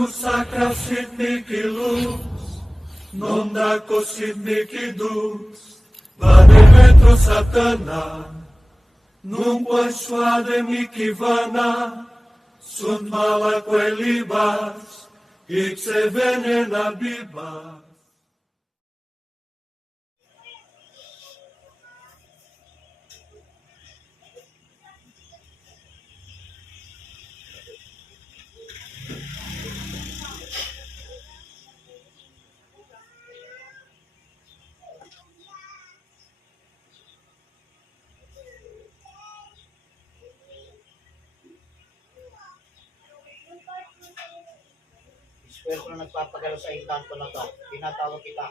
Sacra Sidniki Luz, non da Sidniki Dus, vade metro Satana, non puoi suade mikivana, sunt mala quelibas, ixe venena bibas. Espiritu na nagpapagalo sa inkanto na to, tinatawag kita.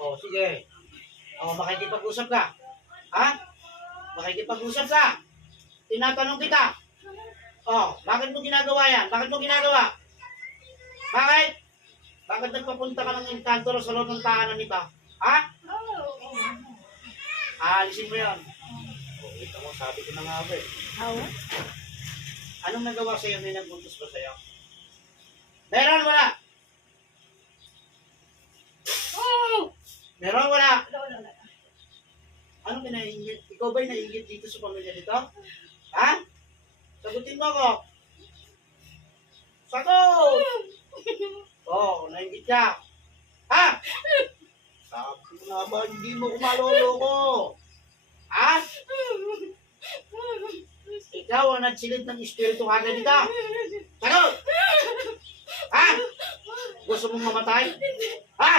O, sige. O, makikipag-usap ka. Ha? Makikipag-usap ka. Tinatanong kita. O, bakit mo ginagawa yan? Bakit mo ginagawa? Bakit? Bakit nagpapunta ka ng inkanto sa loob ng tahanan nito? Ha? Aalisin mo yan. O, ito mo, sabi ko na nga ba eh. Anong nagawa sa'yo? May nagbuntos ba sa'yo? Meron, wala? Meron, wala? Anong kinaingit? Ikaw ba'y naingit dito sa pamilya nito? Ha? Sagutin mo ako. Sagot! Oo, naingit ka. Ha? Sabi mo nga ba, hindi mo kumaloloko. Ha? Ikaw ang nagsilid ng espiritu kagad dito. Sagot! Ha? Gusto mong mamatay? Ha?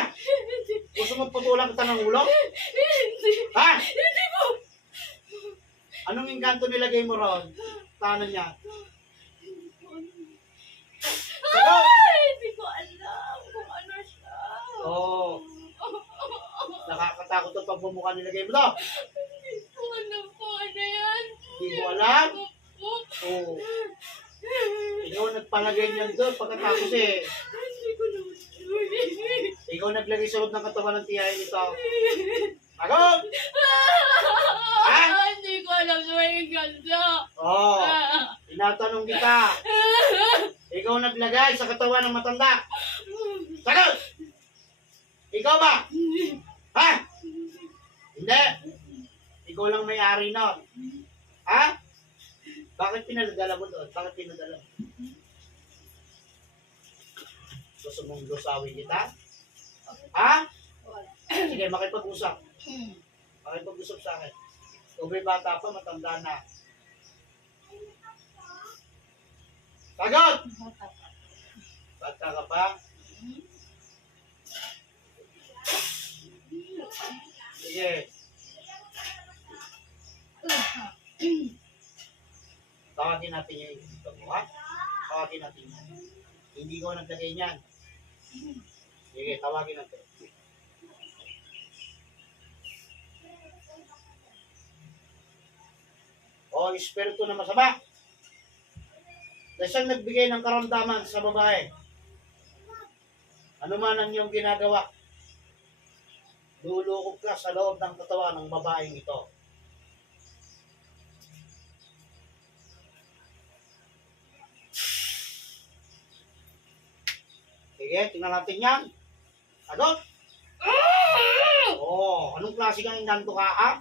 Gusto mong putulan kita ng ulo? Ha? Hindi po! Anong engkanto nilagay mo ron? Tahanan niya. Sagot! Hindi ko alam kung ano siya. Oo. Nakakatakot ang pagbumukha nilagay mo to. Hindi ko alam po ano yan. Hindi mo alam? Po. Oo. Ikaw nagpalagay niyan doon pagkatapos eh. Hindi ko naman Ikaw naglagay sa loob ng katawan ng tiyahin nito. Sagot! Hindi ko alam na may ganda. Oo. Tinatanong kita. Ikaw naglagay sa katawan ng matanda. Sagot! Ikaw ba? Ha? Hindi. Ikaw lang may-ari nun. Ha? Bakit pinadala mo doon? Bakit pinadala mo? Gusto mong lusawin kita? Ha? Sige, makipag-usap. Makipag-usap sa akin. Kung may bata pa, matanda na. Sagot! Bata ka pa? Sige. Tawagin natin yung ito mo, ha? Tawagin natin yan. Hindi ko naglagay niyan. Sige, tawagin natin. O, espiritu na masama. Dahil siyang nagbigay ng karamdaman sa babae. Ano man ang iyong ginagawa, lulukog ka sa loob ng katawan ng babaeng ito. Sige, tingnan natin yan. Sagot? Oo, anong klase kang inganto ka, ha?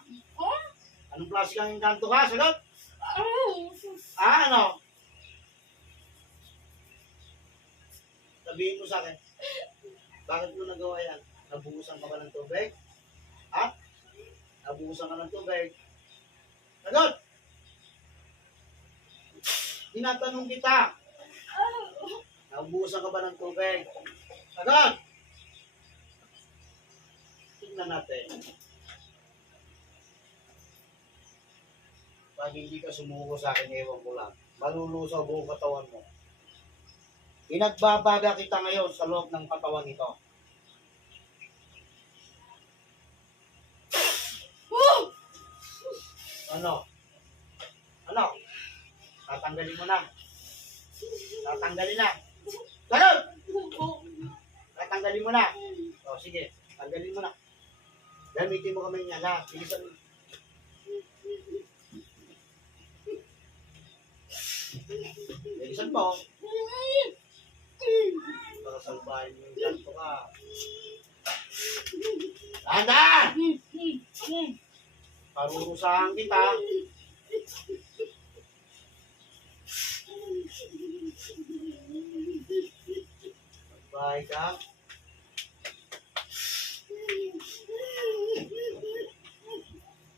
Anong klase kang inganto ka? Sagot? Ano? Sabihin mo sa akin, bakit mo nagawa yan? Nabuhusan ka ba ng tubig? Ha? Nabuhusan ka ng tubig? Sagot! Tinatanong kita, nabuhusan ka ba ng tubig? Sagot! Tingnan natin. Pag hindi ka sumuko sa akin, ewan ko lang. Malulusaw buong katawan mo. Pinagbabaga kita ngayon sa loob ng katawan nito. Ano? Ano? Tatanggalin mo na. Tatanggalin na. Ganun! Tatanggalin mo na. O, sige. Tanggalin mo na. Gamitin mo kamay niya lahat. Bilisan mo. Bilisan mo. Para salbahin mo yung ganto ka. Dahan! Parurusahan kita. Bye ka.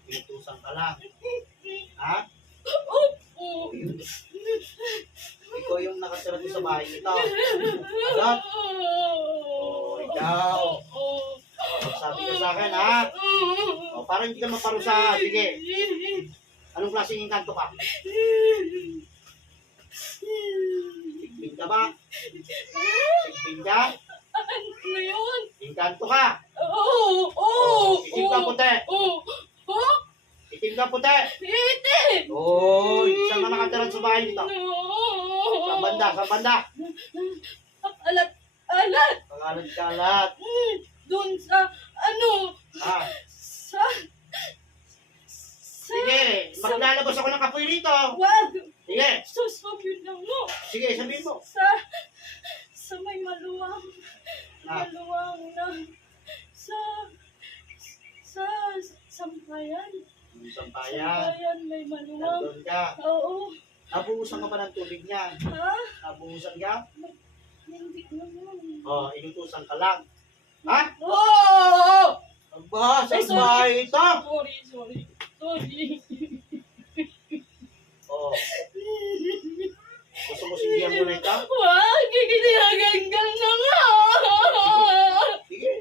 Inutusan ka lang. Ha? Ikaw yung nakatira doon sa bahay nito. Alam? Oh, ikaw. Sabi ka sa akin, ha? O, parang hindi ka maparusa. Sige. Anong klaseng inkanto ka? Sigbin ka ba? Sigbin ka? Ano yun? Inkanto ka? Oo! Itim ka puti. Itim ka puti. Itim! Oo, saan ka nakatira sa bahay nito? Sa banda, sa banda. Alat! Alat! Pangalat-kalat. Doon sa, ano, Ha? sa, Sige, maglalabas ako ng kapoy rito. wag! Sige, Sasabihin lang mo. sige, sabihin mo. Sa may maluwang, Ah. maluwang na, sa sampayan. Sampayan. Sampayan, may maluwang. Nandun ka. Oo. Nabuhusan ka ba ng tubig niyan? Ha? Nabuhusan ka? Hindi naman. Oh, inutusan ka lang. Ha? Oo! Aba, Ay, sa sorry. bahay ito. Sorry. Oh, gusto mo sindihan mo na ito? Wag! Giginagangal na nga! Sige.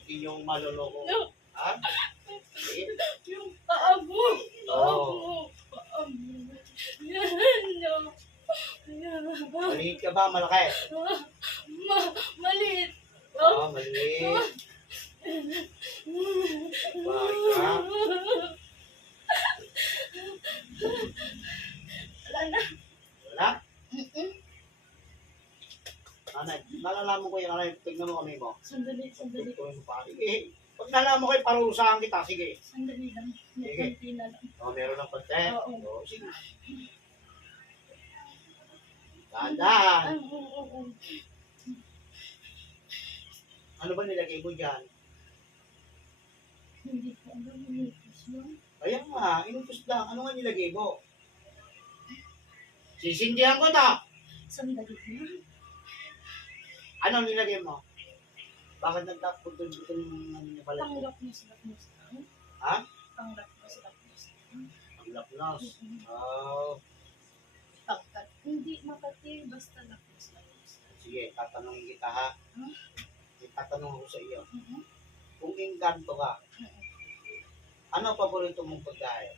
Hindi yung maloloko. Ha? Sige. Yung paa mo. Oo. Paa mo. Yan. Maliit ka ba? Malaki? Maliit. Oo, maliit. Bahay ka. Wala na. Wala? Nalalaman ko yung aray. Tignan mo kami mo. Sandali. Tignan mo pa. Sige. Pag nalaman ko yung parurusahan kita, sige. Sandali lang. May Sige. konti na lang. Oh, meron ng konti. Oo. Oh, sige. Dahan-dahan. Ay, oo. Ano ba nilagay mo dyan? Hindi ko alam. Minipis mo. Ayan nga, inutos lang. Ano nga nilagay mo? Sisindihan ko to. Sandali na. Ano nilagay mo? Bakit nagtaputol-putol ng ano niya pala? Panglapnos. Ha? Panglapnos. Ang lapnos. Oh. Pagkat. Hindi makati. Basta lapnos. Sige, tatanungin kita ha. Hmm? Tatanong ako sa iyo. Mhm. Kung engkanto ka, ano ang paborito mong pagkain?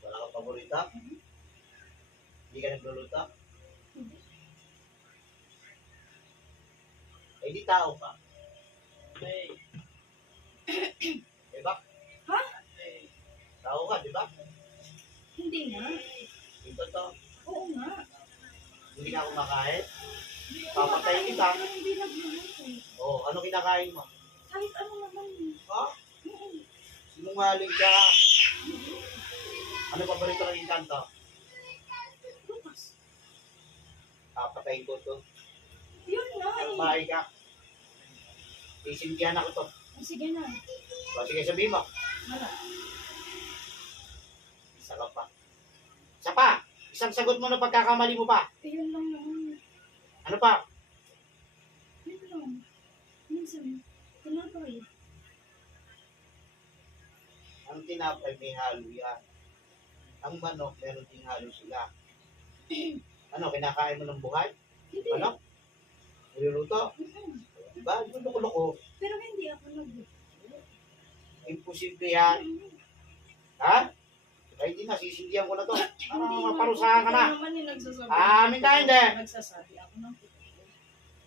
Wala kang paborito? Hindi ka nagluluto? Hindi. Eh di tao ka. Diba? Ha? Tao ka, di ba? Hindi nga. Ito to. Oo nga. Hindi ka kumakain? Papatayin kita. Hindi nagluto. Oh, ano kinakain mo? Kahit ano naman. Ha? Oo. Sinungaling ka. Ano paborito ng engkanto? Bukas. Papatayin ko to. Yun nga eh. Bahay ka. Isindihan ako to. Sige na. O, sige, sabihin mo. Wala. Isa ka pa. Isa pa. Isang sagot mo na pagkakamali mo pa. Yun lang naman. Ano pa? Yun lang. Minsan, tinapay. Ang tinapay may halo yan. Ang manok, meron ding halo sila. Ano, kinakain mo ng buhay? Hindi. Ano? Niluluto? Diba? Luloko-loko. Pero hindi ako nagluto. Imposible yan. Ha? Kaya hindi na, sisindihan ko na to. Para maparusahan ka na. Ikaw naman yung nagsasabi. Amin ka hindi. Nagsasabi ako ng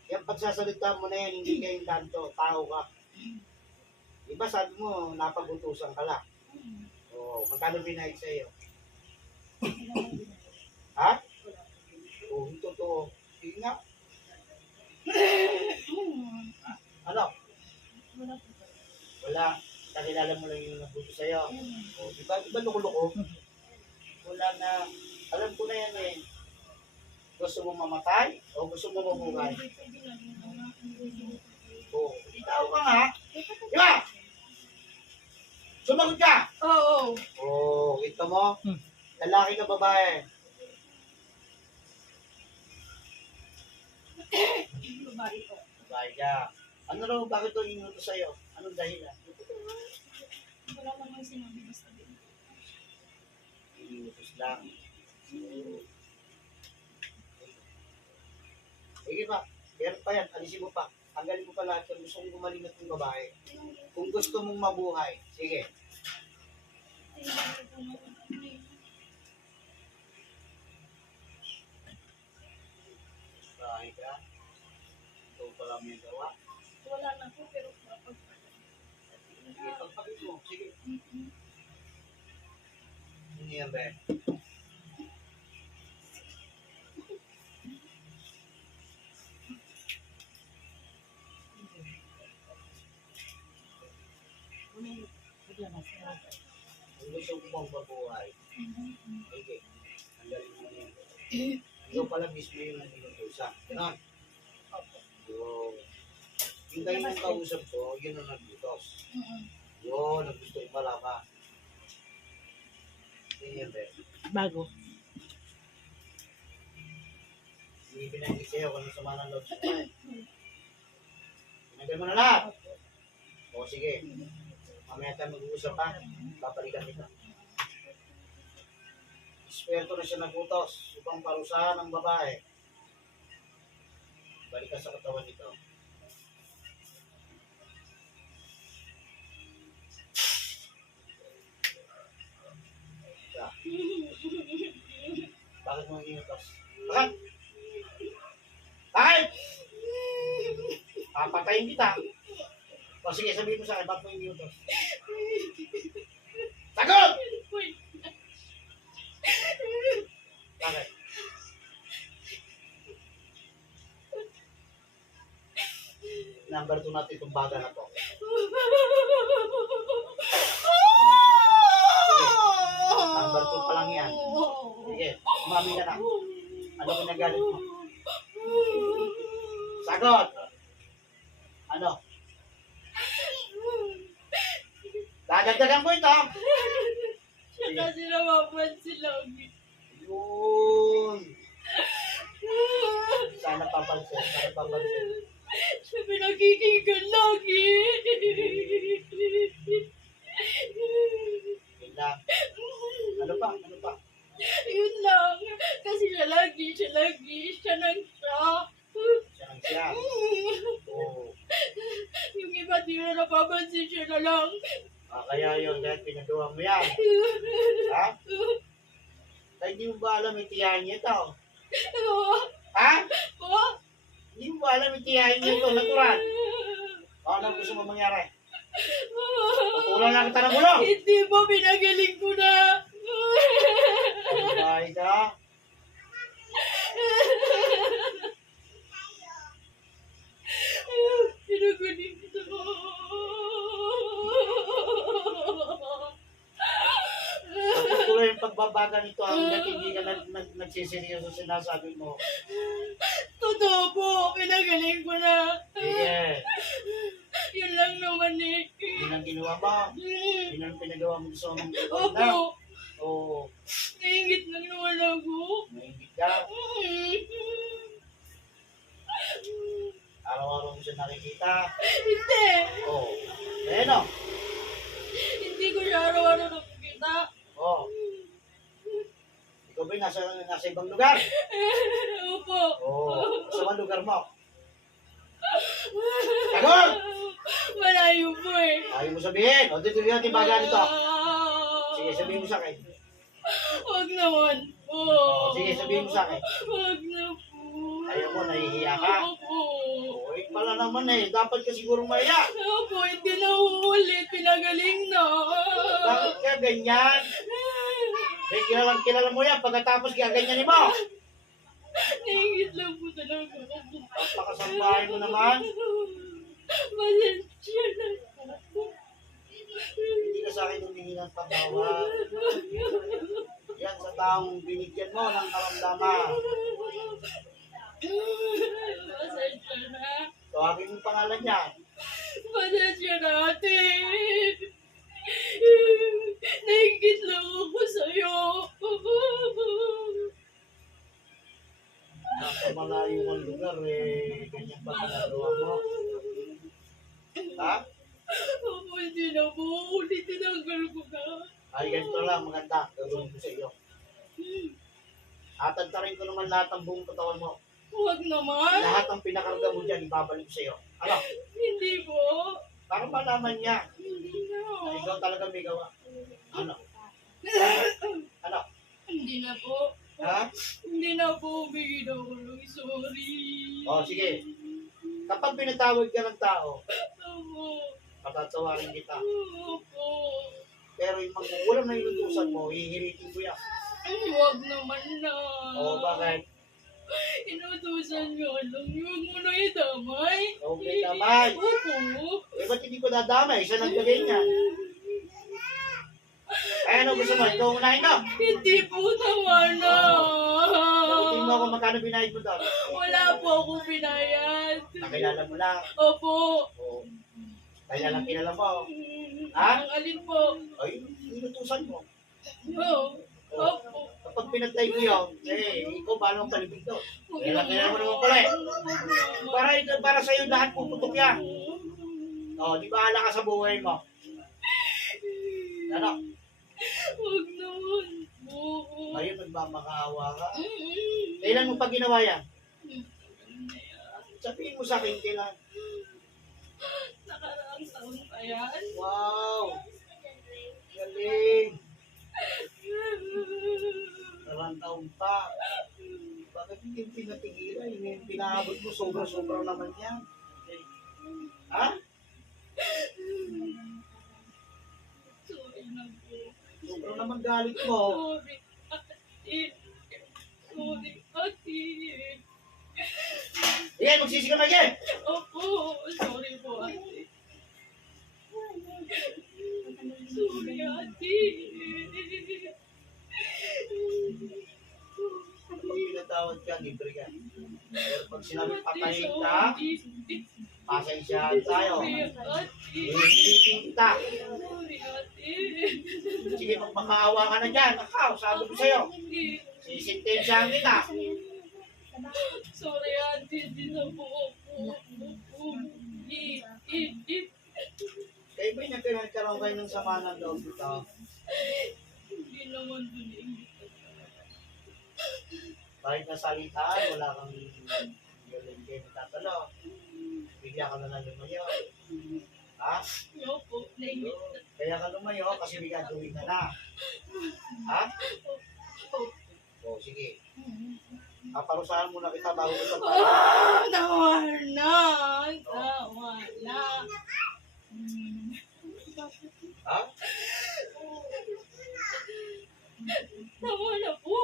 Yung pagsasalita mo na yan, hindi ka yung tanto, tao ka. Diba sabi mo, napagutusan ka lang. Oo, magkano binayad sa iyo? Ha? Oo, ito to. Hindi nga. Ano? Wala. Kakilala mo lang yung nabuto sa iyo. O, diba loko-loko? Wala na. Alam ko na yan eh. Gusto mo mamatay? O gusto mo mabuhay? Oo. Ikaw ka nga. Diba? Sumagot ka! Oo. Oo, ito mo. Lalaki ka babae. Babae ko. Babae ka. Ano raw, bakit ito inuto sa'yo? Anong dahilan? Wala namang sinabi basta din. Inutos lang. Sige pa, meron pa yan, alisin mo pa. Tanggalin mo pa lahat yan. Gusto kong gumalingat ng babae. Kung gusto mong mabuhay, sige. Bahay ka. Ikaw pala may gawa. Wala na po pero kapag Sige, pagpagin mo. Sige. Ano yan, be? Kung gusto mo bang mabuhay, sige. Tanggalin mo na yan. Ikaw pala mismo yung nag-inutusan. Ganon. Yung kayo mong kausap ko, yun ang nag-iutos. Yun, ang gusto ko malaman. Hindi yan, be. Bago. Hindi pinahingit sa'yo kung ano sa mga loob sa bahay. Pinagay mo na lahat. O sige. Mamaya tayo mag-uusap ha. Babalikan kita. Esperto na siya nagutos upang parusahan ng babae. Balik ka sa katawan nito. Bakit mo inutos? Bakit? Bakit? Papatayin kita. O sige, sabihin mo sa akin, bakit mo inutos? Sagot! Bakit? Number 2 natin itong baga na to. Number 2 pa lang yan. Sige, umami ka na. Ano pinagalit mo? Sagot! Ano? Dadagdagan ko ito. siya kasi napapansin lagi. Yun. Sana papansin. Sana papansin. Siya pinakikigan lagi. Yun lang. Ano pa? Ano pa? Yun lang. Kasi siya lagi. Siya nang siya. Siya lang siya. Oo. Yung iba di na napapansin siya na lang. Kaya yun, dahil pinagawa mo yan. Ha? Kaya hindi mo ba alam yung tiyahin niya ito? Ha? Hindi mo ba alam yung tiyahin niya ito, natural? O, anong gusto mo mangyari? Patulang lang kita ng gulo! Hindi po, pinagaling ko na. Ay, ka? Pinagaling ko na. Patuloy yung pagbabaga nito hanggang hindi ka nagsiseriyoso sinasabi mo. Totoo po, pinagaling ko na. Sige. Yun lang naman eh. Yun ang ginawa mo. Yun ang pinagawa mo gusto mong gawin na. Opo, Oo. naingit lang naman ako. Maingit ka. Araw-araw mo siya nakikita. Hindi. Oo. Ayan o. Hindi ko siya araw-araw nakikita. Oo. Ikaw ba nasa ibang lugar? Opo. Oo. Sa mga lugar mo? Sagot! Malayo po eh. Ayaw mo sabihin. O, dito natin baga nito. Sige, sabihin mo sa akin. Huwag naman po. Sige, sabihin mo sa akin. Huwag na po. Ayaw mo, nahihiya ka? Opo. O, pala naman eh. Dapat ka sigurong maya. Opo, hindi na uulit. Pinagaling na. Bakit ka ganyan? Eh, kilala mo yan. Pagkatapos gaganyanin mo. Naingit lang po talaga ako. Napakasambahay mo naman. Pasensya na po. Hindi ka sa akin humingi ng patawad. Yan sa taong binigyan mo ng karamdaman. Pasensya na. Tawagin mo pangalan niya. Pasensya na, ate. Naingit lang ako sa'yo. Nasa malayo ang lugar eh. Ganyan pa ginagawa mo. Ha? Opo, hindi na po. Ulit tinanggal ko na. Ay, ganito lang. Maganda. Gagawin ko sa iyo. Atantarin ko naman lahat ng buong katawan mo. Huwag naman. Lahat ng pinakarga mo dyan, ibabalik ko sa iyo. Ano? Hindi po. Para malaman niya Hindi na. na ikaw talaga may gawa. Ano? Ano? Hindi na po. Ha? Hindi na po. Bigyan ako ng sorry. O, sige. Kapag pinatawag ka ng tao, Opo. patatawarin kita. Opo. Pero yung magkukulang na inutusan mo, hihiritin ko yan. Huwag naman na. O, bakit? Inutusan nyo lang. Huwag mo na idamay. Okay, damay. Opo. Eh, ba't hindi ko dadamay? Siya naglagay niya. Ay, ano gusto mo? Ikaw unahin ka. Hindi po tama na. Sagutin mo ako magkano binayad mo doon. Wala po akong pinayad. Nakilala mo lang. Opo. O, kaya lang kilala mo. Ha? Ang alin po? Ay, inutusan mo. Oo. Opo. Kapag pinatay ko yun, eh, ikaw paano ang palibig doon? Kaya lang kilala mo naman pala eh. Para sa'yo lahat puputok yan. O, di bahala ka sa buhay mo. Ano? Huwag naman po. Ngayon nagmamakaawa ka. Kailan mo pa ginawa yan? Sabihin mo sa akin, kailan? Nakaraang taon pa yan. Wow! Galing! Karang taon pa. Bakit hindi pinatigilan? Yung pinahabot mo, sobra-sobra naman yan. Ha? Sorry na po. Sobra naman galit mo. Sorry, ate. Sorry, ate. Ayan, magsisi ka na yan! Opo, sorry po, ate. Sorry, ate. Pag pinatawad ka, libre ka. Pero pag sinabi patayin ka, pasensyahan tayo. Sorry, ate. Hihilitin kita. Sorry, ate. Sige, magmakaawa ka na dyan. Akaw, sabi ko sa'yo. Sisintensyahan kita. Sorry, ate. Di na po ako. Kayo ba'y nagkaroon kayo ng sama ng loob dito? Hindi naman dun Kahit nasalitaan, wala kang galing kayo nagtatalo. Bigla ka na lang lumayo. Ha? Opo, naingit na. Kaya ka lumayo kasi may gagawin ka na. Ha? O, sige. Paparusahan muna kita bago ito pa. Tawa na. Tawa na. Ha? Tawa na po.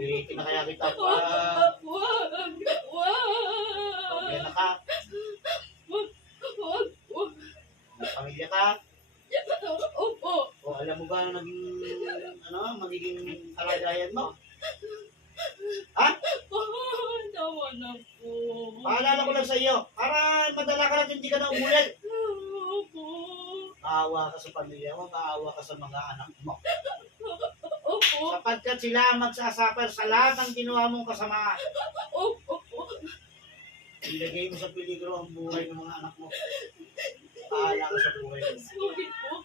Pilitin na kaya kita pa. Wag. Okay na ka. Wag. May pamilya ka. Opo. O alam mo ba ang magiging kalagayan mo? Ha? Tawa na po. Paalala ko lang sa iyo, para madala ka lang hindi ka na umulit. Opo. Maawa ka sa pamilya mo, maawa ka sa mga anak mo. Opo. Sapagkat sila ang magsasuffer sa lahat ng ginawa mong kasamaan. Opo. Ilagay mo sa peligro ang buhay ng mga anak mo. Paala ka sa buhay mo. Sorry po.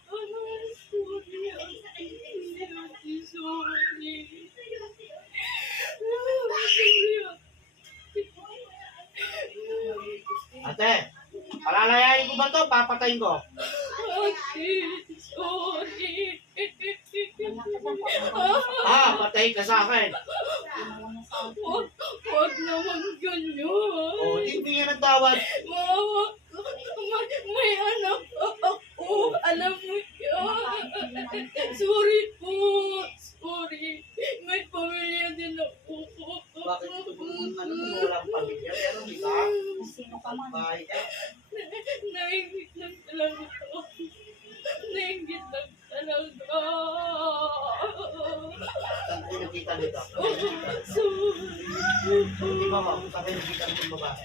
Ate, palalayain ko ba to? Papatayin ko. Sorry. Patayin ka sa akin. Wag naman ganyan. O, di bigyan ng tawad. Mama, may anak ako. Alam mo yan. Sorry po. Sorry. May pamilya din ako. Bakit ito mo walang pamilya? Pero di ba? Sino ka man? Bahay ka. Nainggit lang talaga ako. Nainggit lang talaga. Saan ko nakita nito? Sorry. Hindi ba ma'am? Saan kayo nakita ng babae?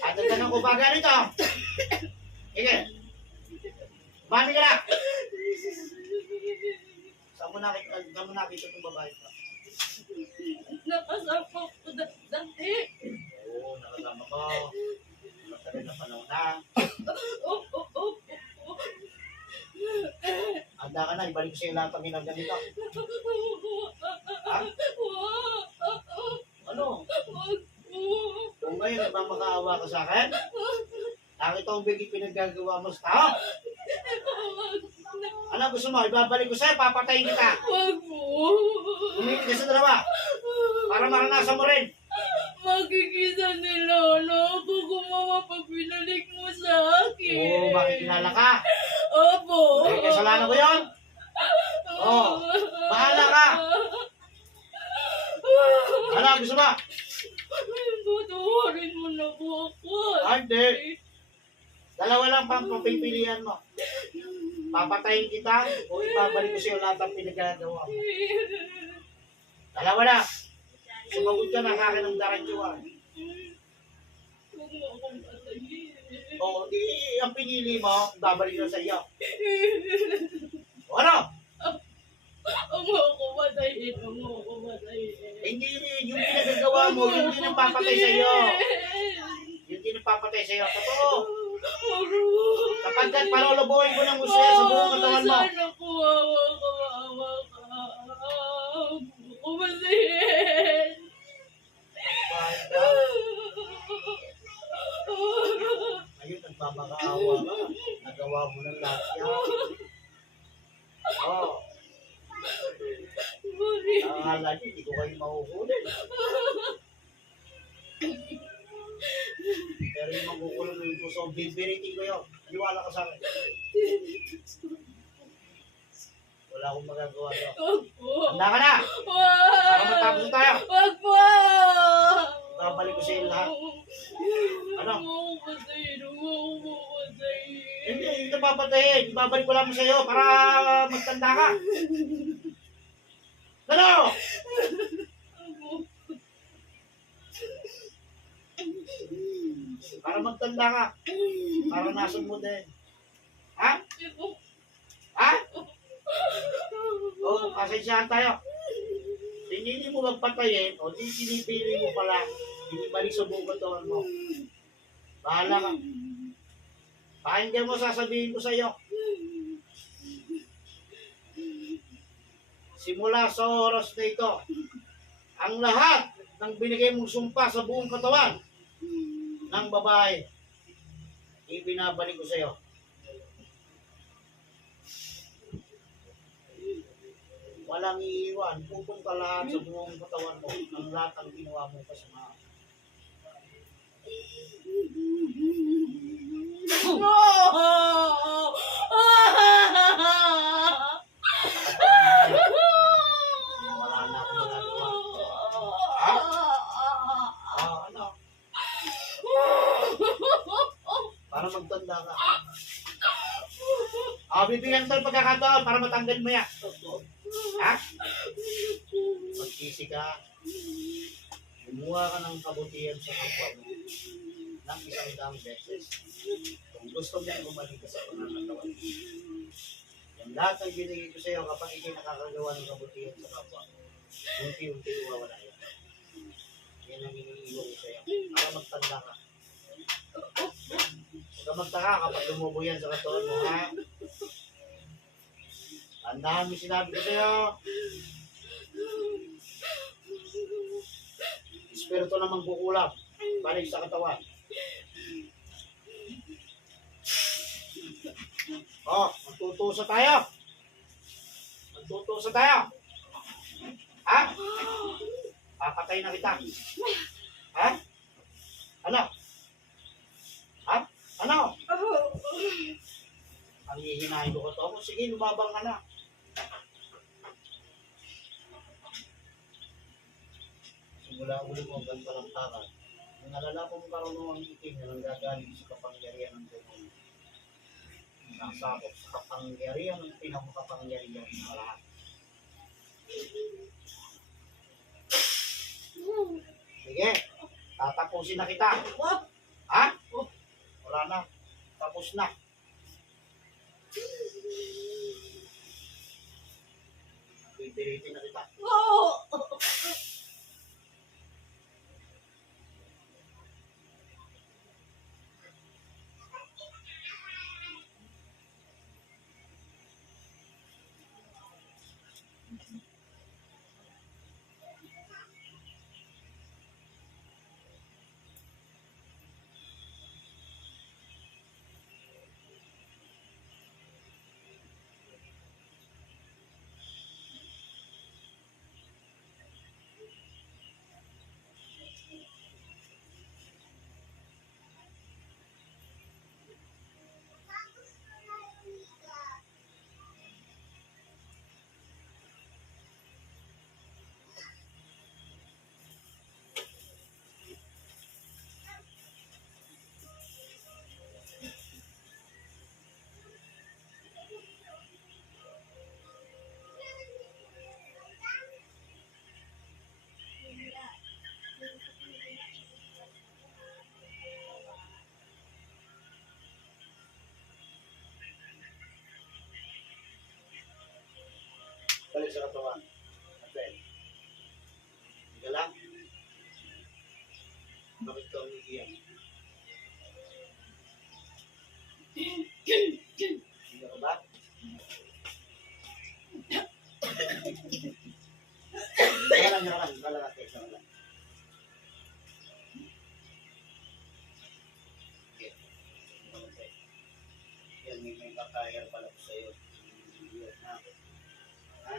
At ang tanong ko ba ganito? Sige. Mami ka na! Saan mo nakita itong babae ka? Nakasama ko dati. Oo, nakasama ko. Matagal na panahon na. Handa ka na, ibalik ko sa'yo lahat ang ginaganito. Ha? Ano? Kung ngayon nagmamakaawa ka sa akin, nakita kong bigit pinaggagawa mo sa tao. Ano gusto mo? Ibabalik ko sa'yo, papatayin kita. Wag mo. Umili ka sa dalawa. Para maranasan mo rin. Makikita nila na ako gumawa pag binalik mo sa akin. Oo, makikilala ka. Opo. May kasalanan ko yun. Oo, bahala ka. Ano gusto mo? Patawarin mo na po ako. Hindi. Dalawa lang pang papipilian mo. Papatayin kita o ibabalik ko sa'yo lahat ang pinagagawa mo. Dalawa na. Sumagot ka na kakin ng daradyoan. Huwag mo akong patayin. O, di ang pinili mo, ibabalik ko sa'yo. O ano? Huwag mo ako patayin. Huwag mo ako patayin. Hindi rin, yung pinagagawa mo, yun din ang papatay sa'yo. Yun din ang papatay sa'yo. Totoo. Kapag palolobohin ko ng gusto yan sa buong katawan mo. Sana ko, awa ka, maawa ka. Umasin. Ayun, nagmamakaawa ka. Nagawa mo ng lahat yan. Oo. Nakakala niyo, hindi ko kayo mahuhuli. Pero yung magukulong mo yung puso, bibiritin ko yun. Maniwala ka sa akin. Wala akong magagawa doon. Wag po. Handa ka na! Para matapos na tayo. Wag po. Babalik ko sa iyo lahat. Ano? Huwag mo ako patayin. Huwag mo ako patayin. Hindi papatayin. Ibabalik ko lang sa iyo para magtanda ka. Ano? Para magtanda ka. Para nasan mo din. Ha? Ha? Oo, pasensyahan tayo. Hindi mo magpatayin, o di sinipili mo pala, hindi balik sa buong katawan mo. Bahala ka. Pakinggan mo, sasabihin ko sa iyo. Simula sa oras na ito, ang lahat ng binigay mong sumpa sa buong katawan ng babae, ibinabalik ko sa iyo. Walang iiwan, pupunta lahat sa buong katawan mo, ang lahat ang ginawa mo kasama. Wala na akong magagawa. Ha? Ano? Para magtanda ka. Bibigyan ko ng pagkakataon para matanggal mo yan. Ha? Magsisi ka. Gumawa ka ng kabutihan sa kapwa mo ng isang daang beses. Kung gusto mo bumalik ka sa pangangatawan. Yung lahat ng binigay ko sa iyo kapag hindi nakakagawa ng kabutihan sa kapwa mo, unti-unti mawawala yan. Yan ang iniiwan ko sa iyo. Para magtanda ka. Huwag ka magtaka kapag lumubo yan sa katawan mo, ha? Tandaan mo sinabi ko sa iyo. Espiritu namang kukulam. Balik sa katawan. Magtutusa tayo. Magtutusa tayo. Ha? Papatay na kita. Ha? Ano? Ha? Ano? Ang hihinahin ko to. Sige, lumabang ka na. Simula ulit mo ang palantaran. Ang nalala kong karunungan itim na nanggagaling sa kapangyarihan ng demonyo. Nasabot sa kapangyarihan ng pinakakapangyarihan sa lahat. Sige, tatapusin na kita. Ha? Wala na. Tapos na. Pipiritin na kita. Balik sa katawan. Okay. Hindi ka lang. Bakit ka umiiyak? Hindi ka ba? Yan lang. Bala natin. Okay. Yan, may kakayar pala ko sa'yo. Yan na. Ha?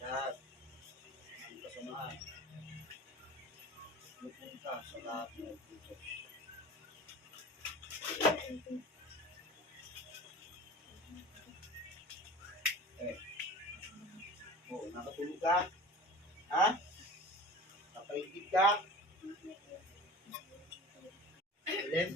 Lahat ng kasamaan pupunta sa lahat ng utos. Nakatulog ka? Ha? Napaigid ka? Ulit?